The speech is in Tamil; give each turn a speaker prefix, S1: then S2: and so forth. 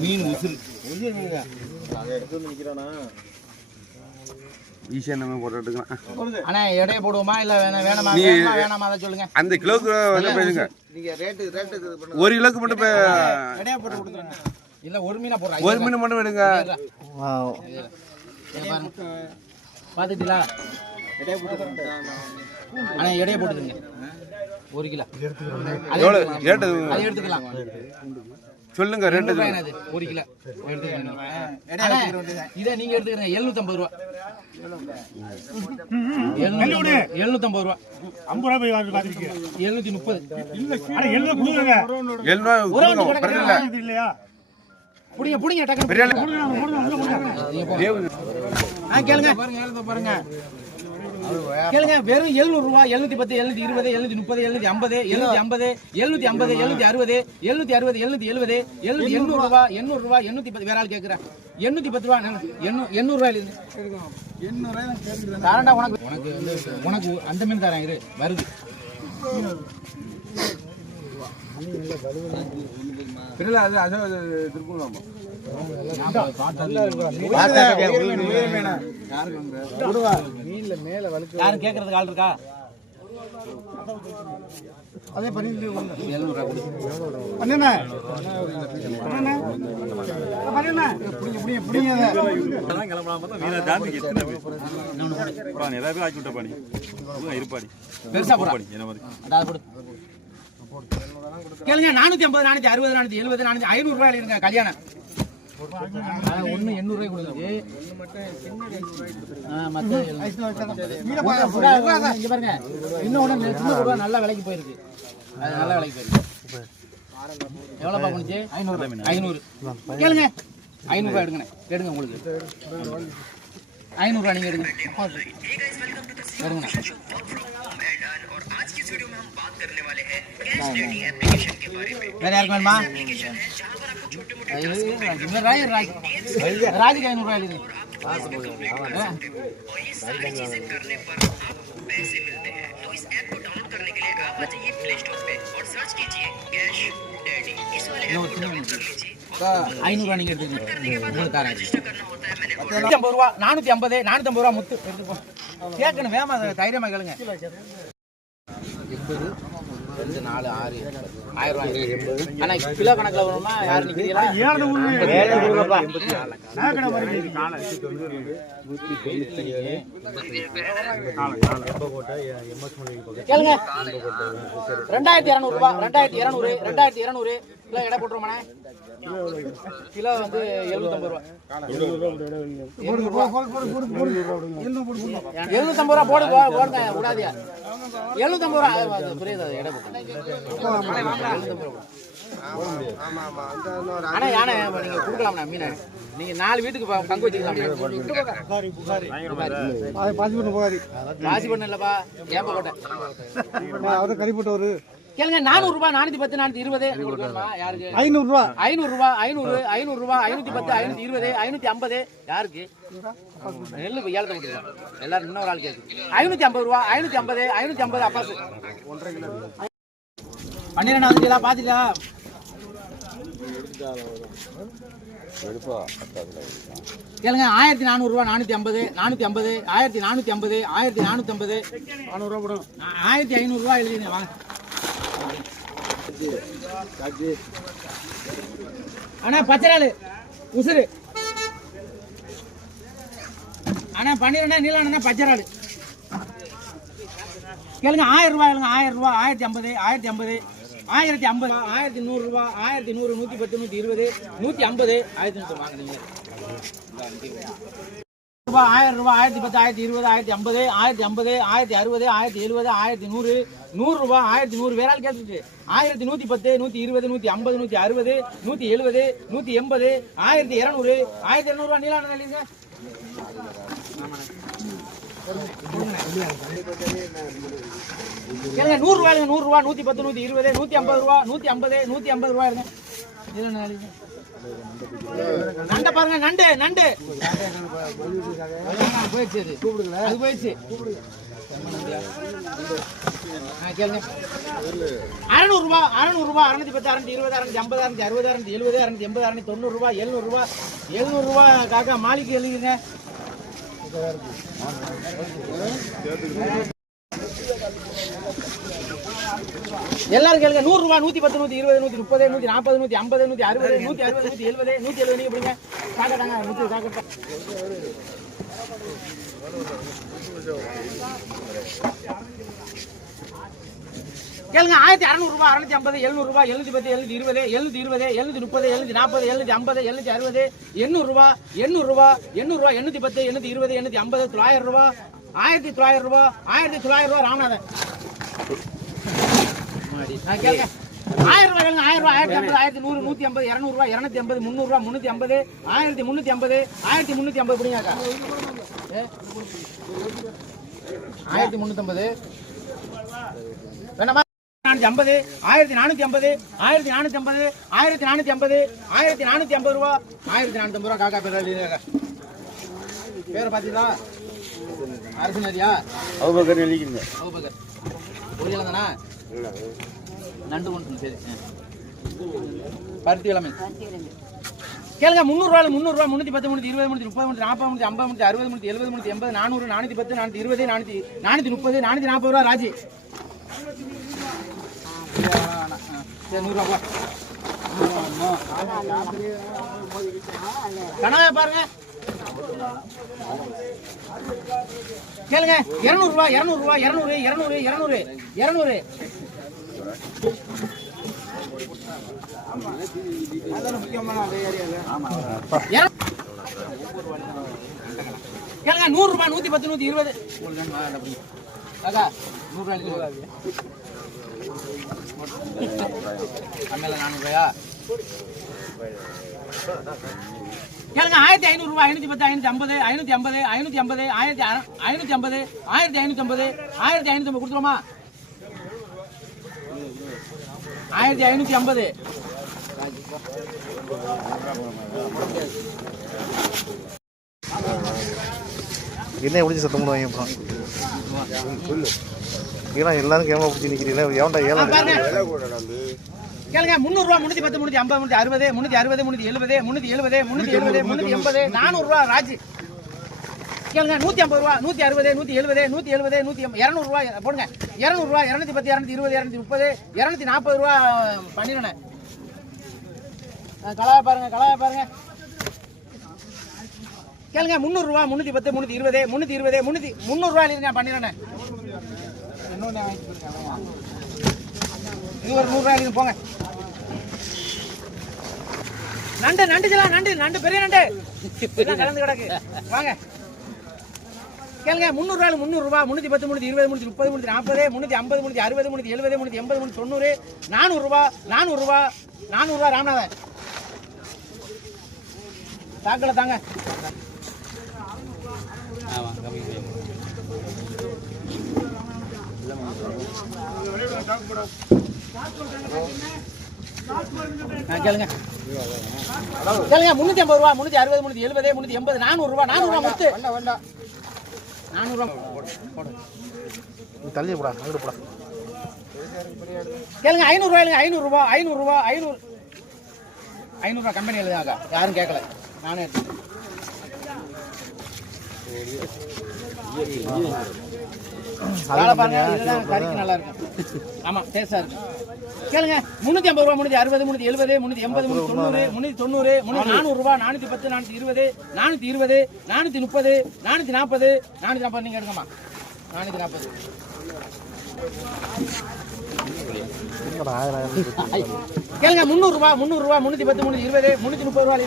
S1: மீன் உசுறு
S2: ஈஸியாக நம்ம போட்டு எடுக்கலாம்
S1: அண்ணா எடைய போடுவோமா? இல்ல வேணாம்? வேணாமா வேணுமா வேணாமா? அதை சொல்லுங்க.
S2: அந்த கிலோவுக்கு வந்து பேசுங்க. ஒரு கிலோக்கு மட்டும்
S1: எடைய போட்டு கொடுத்துருங்க இல்ல ஒரு மீனா போடுறா
S2: ஒரு மீன் மட்டும் எடுங்க.
S1: பாத்துட்டீங்களா அண்ணா எடைய போட்டுதுங்க ஒரு கிலோ. எடுத்துக்கலாம்.
S2: ரேட்டு
S1: அது எடுத்துக்கலாம்.
S2: சொல்லுங்க
S1: என்னது? ஒரு கிலோ. இதை நீங்க எடுத்துக்கிறீங்க. எழுநூத்தம்பது ரூபா. எழுநூத்தி எழுநூத்தம்பது ரூபா.
S3: ஐம்பது ரூபாய்
S1: எழுநூத்தி முப்பது.
S3: இல்லையா?
S1: புடிங்க புடிங்க. கேளுங்க. பாருங்க பாருங்க. கேளுங்க வெறும் எழுநூறு ரூபா எழுநூத்தி பத்து எழுநூத்தி இருபது எழுநூத்தி முப்பது எழுநூத்தி ஐம்பது எழுநூத்தி ஐம்பது எழுநூத்தி ஐம்பது எழுநூத்தி அறுபது எழுநூத்தி அறுபது எழுநூத்தி எழுபது எழுநூத்தி எண்ணூறு ரூபா எண்ணூறு ரூபா எண்ணூத்தி பத்து வேற ஆள் கேட்குறேன் எண்ணூத்தி பத்து ரூபா எண்ணூ எண்ணூறு ரூபாயில இருந்து. தரேன்டா உனக்கு. உனக்கு உனக்கு அந்த மீன் தரேன் இரு வருது. யாரும் கேட்கறதுக்கு ஆள் இருக்கா
S3: அதே பண்ணி
S4: இருப்பாடி
S1: பெருசா கேளுங்க நானூத்தி ஐம்பது நானூத்தி அறுபது நானூத்தி எழுபது நானூத்தி ஐநூறு ரூபாய் கல்யாணம். ஒன்னு எண்ணூறு ரூபாய் கொடுங்க ஆ, மத்த ஒண்ணு இங்க பாருங்க. இன்னொன்னு சின்ன ரூபா நல்ல விலைக்கு போயிருக்கு. அது நல்ல விலைக்கு போயிருக்கு. எவ்வளவு பண்ணுச்சு ஐநூறு. ஐநூறு. கேளுங்க. ஐநூறு ரூபாய் எடுங்கண்ணே. எடுங்க உங்களுக்கு. ஐநூறு ரூபாய் நீங்க எடுங்க. எடுங்கண்ணே. வேற யாருக்கு வேணுமா? ராய் ராய் ராஜுக்கு ஐநூறு ரூபாய் எழுதி நானூத்தி ஐம்பது ரூபா நானூத்தி ஐம்பது நானூத்தி ஐம்பது ரூபா முத்து கேட்கணும் வேமா தைரியமா கேளுங்க எண்பது ரெண்டு நாலு ஆறு ஆயிரம் ரூபாய் ஆனா கிலோ கணக்குல வருமா? யாரு நிக்கிறீங்களா? கேளுங்க. ரெண்டாயிரத்தி இரநூறு ரூபாய் ரெண்டாயிரத்தி இரநூறு ரெண்டாயிரத்தி இரநூறு. கிலோ எடை போட்டுருமாண்ணே கிலோ வந்து எழுநூத்தம்பது ரூபா. எழுநூத்தம்பது ரூபா போடு போடுங்க விடாதியா எழுநூத்தம்பது ரூபா புரியுது போட்டு எழுநூத்தம்பது ரூபா ஆனா யானை நீங்க கொடுக்கலாம்ண்ணா மீனை. நீங்க நாலு வீட்டுக்கு பங்கு வச்சுக்கலாம்.
S3: அதை பாசி பண்ண போகாது
S1: ராசி பண்ண இல்லப்பா ஏப்ப போட்டேன்.
S3: அவரை கறி போட்டவர்
S1: கேளுங்க நானூறு ரூபாய் நானூத்தி பத்து நானூத்தி இருபது? யாருக்கு
S3: ஐநூறுரூவா
S1: ஐநூறு ரூபாய் ஐநூறு ஐநூறு ரூபாய் ஐநூத்தி பத்து ஐநூத்தி இருபது ஐநூத்தி ஐம்பது. யாருக்கு? நெல்லு இப்ப ஏழத்தை எல்லாரும் இன்னொரு ஆள் கேட்கு ஐநூத்தி ஐம்பது ரூபாய் ஐநூத்தி ஐம்பது ஐநூத்தி ஐம்பது அப்பாசு பன்னிரெண்டாவது கிலோ பாத்தீங்களா கேளுங்க ஆயிரத்தி நானூறு ரூபாய் நானூத்தி ஐம்பது நானூத்தி ஐம்பது ஆயிரத்தி நானூத்தி ஐம்பது ஆயிரத்தி நானூத்தி ஐம்பது. ஆயிரத்தி ஐநூறு ரூபாய் எழுதிங்க வாங்க. அண்ணா பச்சைராளு உசுரு அண்ணா பன்னிரெண்டா நீலாண்ணா பச்சைராளு கேளுங்க ஆயிரம் ரூபாய் கேளுங்க ஆயிரம் ரூபாய். ஆயிரத்தி ஐம்பது ஆயிரத்தி ஐம்பது. ஆயிரத்தி ஐம்பது ஆயிரத்தி நூறு ஆயிரத்தி நூறு நூற்றி பத்து நூற்றி இருபது. நூற்றி ஐம்பது ஆயிரத்தி நூற்றி வாங்குறீங்க ரூபாய் ஆயிரம் ரூபாய் ஆயிரத்தி பத்து ஆயிரத்தி இருபது ஆயிரத்தி ஐம்பது ஆயிரத்தி ஐம்பது ஆயிரத்தி அறுபது ஆயிரத்தி எழுபது ஆயிரத்தி நூறு நூறு ரூபாய் ஆயிரத்தி நூறு வேறால் கேட்டுருக்கு ஆயிரத்தி நூத்தி பத்து நூத்தி இருபது நூத்தி ஐம்பது நூத்தி அறுபது நூத்தி எழுபது நூத்தி எண்பது ஆயிரத்தி இருநூறு ஆயிரத்தி இருநூறுவா ரூபாய் நீலான இல்லைங்க கேளுங்க நூறு ரூபாய் நூறு ரூபாய் நூத்தி பத்து நூத்தி இருபது நூத்தி ஐம்பது ரூபா நூத்தி ஐம்பது நூத்தி ஐம்பது ரூபாய் இருங்க நீலான நண்டை பாருங்க நண்டு நண்டு. போயிடுச்சு அது அது போயிடுச்சு. ஆ, கேளுங்க. அறநூறு ரூபா அறுநூத்தி பத்து அறுநூத்தி இருபது அறுநூத்தி ஐம்பது அறுநூத்தி அறுபது அறுநூத்தி எழுபது அறுநூத்தி எண்பது அறுநூத்தி தொண்ணூறு ரூபா எழுநூறு ரூபா எழுநூறு ரூபா காக்கா மாலிக்கு எழுதிருங்க எல்லாரும் கேளுங்க. நூறு ரூபா நூத்தி பத்து நூத்தி இருபது நூத்தி முப்பது நூத்தி நாற்பது நூத்தி ஐம்பது நூத்தி அறுபது நூத்தி அறுபது நூத்தி எழுபது நூத்தி எழுபது நீங்க பிடிங்க. காக்கட்டாங்க நூத்தி காக்கட்டா கேளுங்க ஆயிரத்தி அறநூறு ரூபாய் அறுநூத்தி ஐம்பது எழுநூறு ரூபாய் எழுநூத்தி பத்து எழுநூத்தி இருபது எழுநூத்தி இருபது எழுநூத்தி முப்பது எழுநூத்தி நாற்பது எழுநூத்தி ஐம்பது எழுநூத்தி அறுபது எண்ணூறு ரூபாய் எண்ணூறு எண்ணூறு எண்ணூத்தி பத்து எண்ணூத்தி இருபது எண்ணூத்தி ஐம்பது தொள்ளாயிரம் ரூபா ஆயிரத்தி தொள்ளாயிரம் ரூபா ஆயிரத்தி தொள்ளாயிரம் ரூபா ராமநாதன். ஆயிரம் ரூபாய் ஆயிரம் ரூபாய் ஆயிரத்தி ஐம்பது ஆயிரத்தி நூறு நூத்தி ஐம்பது இருநூறு ரூபாய் இருநூத்தி ஐம்பது முந்நூறு ரூபாய் முன்னூத்தி ஐம்பது ஆயிரத்தி முன்னூத்தி ஐம்பது ஆயிரத்தி முன்னூத்தி ஐம்பது பிடிங்க ஆயிரத்தி முன்னூத்தி ஐம்பது. வேணாமா? நானூத்தி ஐம்பது ஆயிரத்தி நானூத்தி ஐம்பது ஆயிரத்தி நானூத்தி ஐம்பது ஆயிரத்தி நானூத்தி ஐம்பது ஆயிரத்தி நானூத்தி ஐம்பது ரூபா. ஆயிரத்தி நானூத்தி ஐம்பது ரூபா காக்கா பேர் பேரை பாத்தீங்களா அரசு நதியா
S2: அவுபக்கர் எழுதிக்கிறீங்க
S1: ஒரிஜினல் தானா? நண்டு ஒன்று சரி ஆ. பருத்தி கிழமை கேளுங்க முந்நூறுரூவா முந்நூறுரூவா முந்நூற்றி பத்து முந்நூற்றி இருபது முந்நூற்றி முப்பது முந்நூற்றி நாற்பது முந்நூற்றி ஐம்பது முந்நூற்றி அறுபது முந்நூற்றி எழுபது முந்நூற்றி எண்பது நானூறு நானூற்றி பத்து நானூற்றி இருபது நானூற்றி நானூற்றி முப்பது நானூற்றி நாற்பது ரூபா ராஜி. சரி நூறுரூவா கனவை பாருங்க. கேளுங்க இருநூறுவா இரநூறுவா இரநூறு இரநூறு இரநூறு இரநூறு. கேளுங்க நூறு ரூபாய் நூத்தி பத்து நூத்தி இருபது. அக்கா நூறு அண்ணல நானூறுபாயா கேளுங்க ஆயிரத்தி ஐநூறு ரூபாய் ஐநூத்தி பத்து ஐநூத்தி ஐம்பது ஐநூத்தி ஐம்பது ஐநூத்தி ஐம்பது ஆயிரத்தி ஐநூத்தி ஐம்பது ஆயிரத்தி ஐநூத்தி ஐம்பது ஆயிரத்தி ஐநூத்தி ஐம்பது கொடுத்துருமா ஆயிரத்தி ஐநூத்தி ஐம்பது.
S5: என்ன பிடிச்சி சத்தம் போடுவாங்க அப்புறம் ஏன்னா எல்லாரும் கேமரா பிடிச்சி நிற்கிறீங்களா எவன்டா ஏழா
S1: பாருங்க. கேளுங்க முந்நூறு ரூபா முன்னூத்தி பத்து முன்னூத்தி ஐம்பது முன்னூத்தி அறுபது முன்னூத்தி அறுபது முன்னூத்தி எழுபது முன்னூத்தி எழுபது முன்னூத்தி எழுபது முன்னூத்தி எண்பது நானூறு ரூபா ராஜி. கேளுங்க நூத்தி ஐம்பது ரூபா நூத்தி அறுபது நூத்தி எழுபது நூத்தி எழுபது நூத்தி இருநூறு ரூபா போடுங்க. இருநூறு ரூபா இருநூத்தி பத்து இருநூத்தி இருபது இருநூத்தி முப்பது இருநூத்தி நாற்பது ரூபா பண்ணிடுறேன் கலாய பாருங்க கலாய பாருங்க. கேளுங்க முந்நூறு ரூபா முன்னூத்தி பத்து முன்னூத்தி இருபது முன்னூத்தி இருபது முன்னூத்தி முந்நூறு ரூபா நான் பண்ணிடுறேன். இது ஒரு நூறு ரூபாய் போங்க. நண்டு நண்டு செல்லாம் நண்டு நண்டு பெரிய நண்டு. கலந்து கிடக்கு. வாங்க. கேளுங்க முந்நூறு ரூபாய் முந்நூற்றி பத்து முந்நூற்றி இருபது முந்நூற்றி முப்பது முந்நூற்றி நாற்பது முந்நூற்றி ஐம்பது முந்நூற்றி அறுபது முந்நூற்றி எழுபது முந்நூற்றி எண்பது முந்நூற்றி தொண்ணூறு நானூறுரூவா நானூறுரூவா நானூறுரூவா ராமநாதன். தாக்கல தாங்க. இல்லை கேளுங்க கேளுங்க முன்னூத்தி ஐம்பது ரூபா முன்னூத்தி அறுபது முன்னூத்தி எழுபது முன்னூத்தி எண்பது நானூறு ரூபா நானூறு ரூபா முத்து நானூறு ரூபா
S5: தள்ளி போடா அங்கிட்டு போடா
S1: கேளுங்க ஐநூறு ரூபாய் ஐநூறு ரூபா ஐநூறு ரூபா ஐநூறு ஐநூறு ரூபா கம்பெனி எழுதாங்க யாரும் கேட்கல நானே எடுத்தேன். கறிக்கு நல்லா இருக்கும். ஆமா டேஸ்டா இருக்கும். கேளுங்க முன்னூத்தி ஐம்பது ரூபா முன்னூத்தி அறுபது முன்னூத்தி எழுபது முன்னூத்தி எண்பது முன்னூத்தி தொண்ணூறு முன்னூத்தி தொண்ணூறு முன்னூத்தி நானூறு. ரூபா நானூத்தி பத்து நானூத்தி இருபது நானூத்தி இருபது நானூத்தி முப்பது நானூத்தி நாற்பது நானூத்தி நாற்பது நீங்க எடுங்கம்மா. நானூத்தி நாற்பது கேளுங்க முந்நூறு ரூபா முந்நூறு ரூபா முன்னூத்தி பத்து முன்னூத்தி இருபது முன்னூத்தி முப்பது ரூபா